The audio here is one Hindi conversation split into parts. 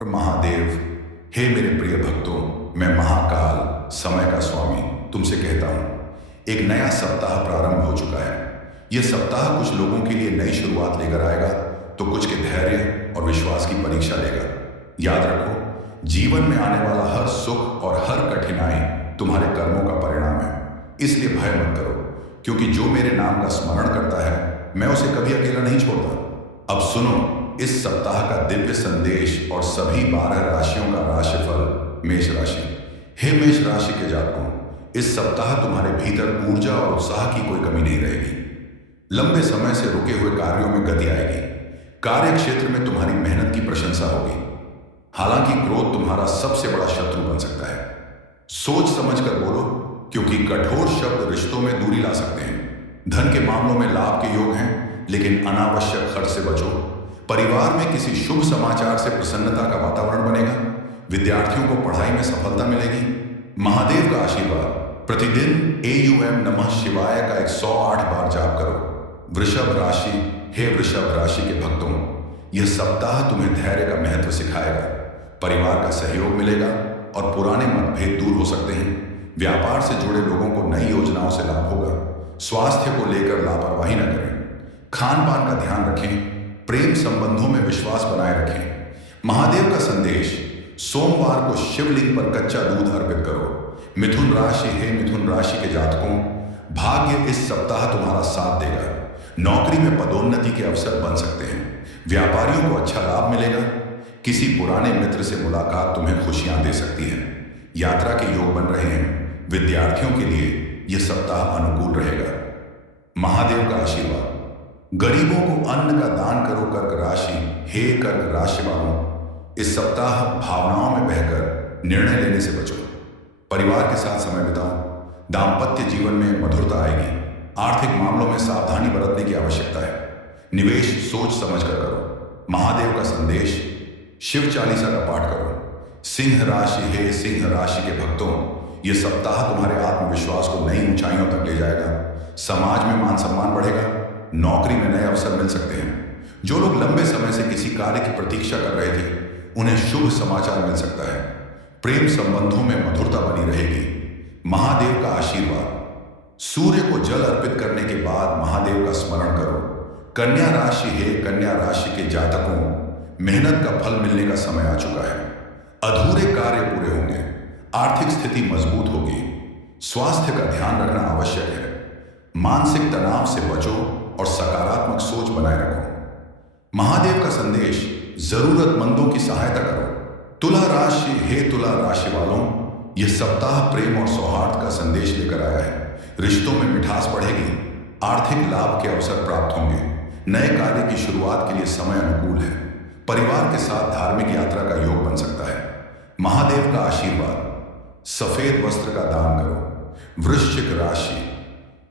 महादेव, हे मेरे प्रिय भक्तों, मैं महाकाल समय का स्वामी तुमसे कहता हूं, एक नया सप्ताह प्रारंभ हो चुका है। यह सप्ताह कुछ लोगों के लिए नई शुरुआत लेकर आएगा तो कुछ के धैर्य और विश्वास की परीक्षा लेगा। याद रखो, जीवन में आने वाला हर सुख और हर कठिनाई तुम्हारे कर्मों का परिणाम है। इसलिए भय मत करो, क्योंकि जो मेरे नाम का स्मरण करता है मैं उसे कभी अकेला नहीं छोड़ता। अब सुनो इस सप्ताह का दिव्य संदेश और सभी 12 राशियों का राशिफल। मेष राशि। हे मेष राशि के जातकों, इस सप्ताह तुम्हारे भीतर ऊर्जा और उत्साह की कोई कमी नहीं रहेगी। लंबे समय से रुके हुए कार्यों में गति आएगी। कार्य क्षेत्र में तुम्हारी मेहनत की प्रशंसा होगी। हालांकि क्रोध तुम्हारा सबसे बड़ा शत्रु बन सकता है। सोच समझकर बोलो, क्योंकि कठोर शब्द रिश्तों में दूरी ला सकते हैं। धन के मामलों में लाभ के योग हैं, लेकिन अनावश्यक खर्च से बचो। परिवार में किसी शुभ समाचार से प्रसन्नता का वातावरण बनेगा। विद्यार्थियों को पढ़ाई में सफलता मिलेगी। महादेव का आशीर्वाद। प्रतिदिन AUM नमः शिवाय का 108 बार जाप करो। वृषभ राशि। हे वृषभ राशि के भक्तों, यह सप्ताह तुम्हें धैर्य का महत्व सिखाएगा। परिवार का सहयोग मिलेगा और पुराने मतभेद दूर हो सकते हैं। व्यापार से जुड़े लोगों को नई योजनाओं से लाभ होगा। स्वास्थ्य को लेकर लापरवाही न करें। खान पान का ध्यान रखें। प्रेम संबंधों में विश्वास बनाए रखें। महादेव का संदेश। सोमवार को शिवलिंग पर कच्चा दूध अर्पित करो। मिथुन राशि। हे मिथुन राशि के जातकों, भाग्य इस सप्ताह तुम्हारा साथ देगा। नौकरी में पदोन्नति के अवसर बन सकते हैं। व्यापारियों को अच्छा लाभ मिलेगा। किसी पुराने मित्र से मुलाकात तुम्हें खुशियां दे सकती है। यात्रा के योग बन रहे हैं। विद्यार्थियों के लिए यह सप्ताह अनुकूल रहेगा। महादेव का आशीर्वाद। गरीबों को अन्न का दान करो। कर्क राशि। हे कर्क राशि वालों, इस सप्ताह भावनाओं में बहकर निर्णय लेने से बचो। परिवार के साथ समय बिताओ। दाम्पत्य जीवन में मधुरता आएगी। आर्थिक मामलों में सावधानी बरतने की आवश्यकता है। निवेश सोच समझकर करो। महादेव का संदेश। शिव चालीसा का पाठ करो। सिंह राशि। हे सिंह राशि के भक्तों, यह सप्ताह तुम्हारे आत्मविश्वास को नई ऊंचाइयों तक ले जाएगा। समाज में मान सम्मान बढ़ेगा। नौकरी में नए अवसर मिल सकते हैं। जो लोग लंबे समय से किसी कार्य की प्रतीक्षा कर रहे थे, उन्हें शुभ समाचार मिल सकता है। प्रेम संबंधों में मधुरता बनी रहेगी। महादेव का आशीर्वाद। सूर्य को जल अर्पित करने के बाद महादेव का स्मरण करो। कन्या राशि। हे कन्या राशि के जातकों, मेहनत का फल मिलने का समय आ चुका है। अधूरे कार्य पूरे होंगे। आर्थिक स्थिति मजबूत होगी। स्वास्थ्य का ध्यान रखना आवश्यक है। मानसिक तनाव से बचो और सकारात्मक सोच बनाए रखो। महादेव का संदेश। जरूरतमंदों की सहायता करो। तुला राशि। हे तुला राशि वालों, यह सप्ताह प्रेम और सौहार्द का संदेश लेकर आया है। रिश्तों में मिठास बढ़ेगी। आर्थिक लाभ के अवसर प्राप्त होंगे। नए कार्य की शुरुआत के लिए समय अनुकूल है। परिवार के साथ धार्मिक यात्रा का योग बन सकता है। महादेव का आशीर्वाद। सफेद वस्त्र का दान करो। वृश्चिक राशि।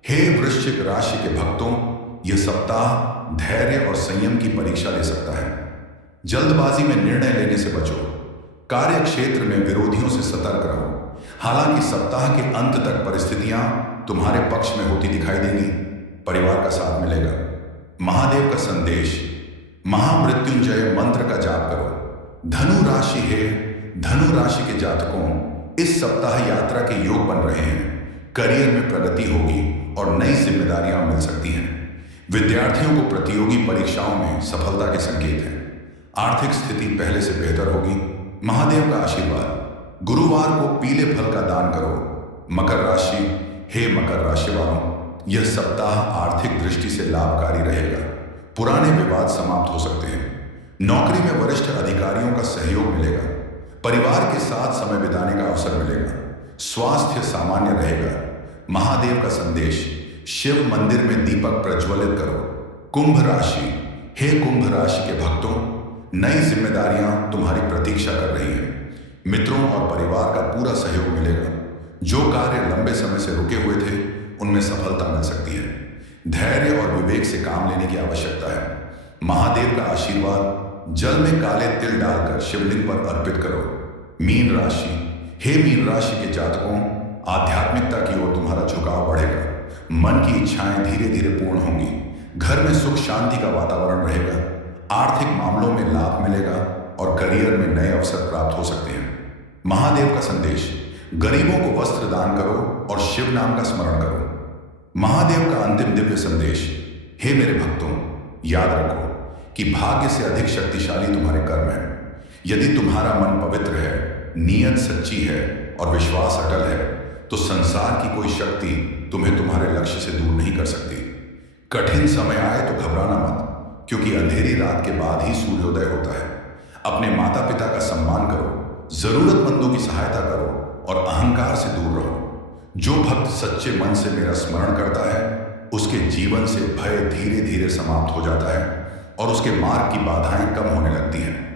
हे वृश्चिक राशि के भक्तों, यह सप्ताह धैर्य और संयम की परीक्षा ले सकता है। जल्दबाजी में निर्णय लेने से बचो। कार्य क्षेत्र में विरोधियों से सतर्क रहो। हालांकि सप्ताह के अंत तक परिस्थितियां तुम्हारे पक्ष में होती दिखाई देंगी। परिवार का साथ मिलेगा। महादेव का संदेश। महामृत्युंजय मंत्र का जाप करो। धनु राशि। हे धनु राशि के जातकों, इस सप्ताह यात्रा के योग बन रहे हैं। करियर में प्रगति होगी और नई जिम्मेदारियां मिल सकती हैं। विद्यार्थियों को प्रतियोगी परीक्षाओं में सफलता के संकेत हैं। आर्थिक स्थिति पहले से बेहतर होगी। महादेव का आशीर्वाद। गुरुवार को पीले फल का दान करो। मकर राशि। हे मकर राशि वालों, यह सप्ताह आर्थिक दृष्टि से लाभकारी रहेगा। पुराने विवाद समाप्त हो सकते हैं। नौकरी में वरिष्ठ अधिकारियों का सहयोग मिलेगा। परिवार के साथ समय बिताने का अवसर मिलेगा। स्वास्थ्य सामान्य रहेगा। महादेव का संदेश। शिव मंदिर में दीपक प्रज्वलित करो। कुंभ राशि। हे कुंभ राशि के भक्तों, नई जिम्मेदारियां तुम्हारी प्रतीक्षा कर रही हैं। मित्रों और परिवार का पूरा सहयोग मिलेगा। जो कार्य लंबे समय से रुके हुए थे, उनमें सफलता मिल सकती है। धैर्य और विवेक से काम लेने की आवश्यकता है। महादेव का आशीर्वाद। जल में काले तिल डालकर शिवलिंग पर अर्पित करो। मीन राशि। हे मीन राशि के जातकों, आध्यात्मिकता की ओर तुम्हारा झुकाव बढ़ेगा। मन की इच्छाएं धीरे धीरे पूर्ण होंगी। घर में सुख शांति का वातावरण रहेगा। आर्थिक मामलों में लाभ मिलेगा। और करियर में नए अवसर प्राप्त हो सकते हैं। महादेव का संदेश, गरीबों को वस्त्र दान करो और शिव नाम का स्मरण करो। महादेव का अंतिम दिव्य संदेश, हे मेरे भक्तों, याद रखो कि भाग्य से अधिक शक्तिशाली तुम्हारे कर्म है। यदि तुम्हारा मन पवित्र है, नीयत सच्ची है और विश्वास अटल है, तो संसार की कोई शक्ति तुम्हें तुम्हारे लक्ष्य से दूर नहीं कर सकती। कठिन समय आए तो घबराना मत, क्योंकि अंधेरी रात के बाद ही सूर्योदय होता है। अपने माता पिता का सम्मान करो, जरूरतमंदों की सहायता करो और अहंकार से दूर रहो। जो भक्त सच्चे मन से मेरा स्मरण करता है, उसके जीवन से भय धीरे धीरे समाप्त हो जाता है और उसके मार्ग की बाधाएं कम होने लगती हैं।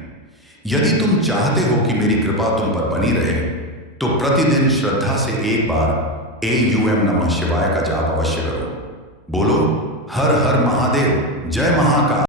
यदि तुम चाहते हो कि मेरी कृपा तुम पर बनी रहे, तो प्रतिदिन श्रद्धा से एक बार AUM नमः शिवाय का जाप अवश्य करो। बोलो हर हर महादेव, जय महाकाल।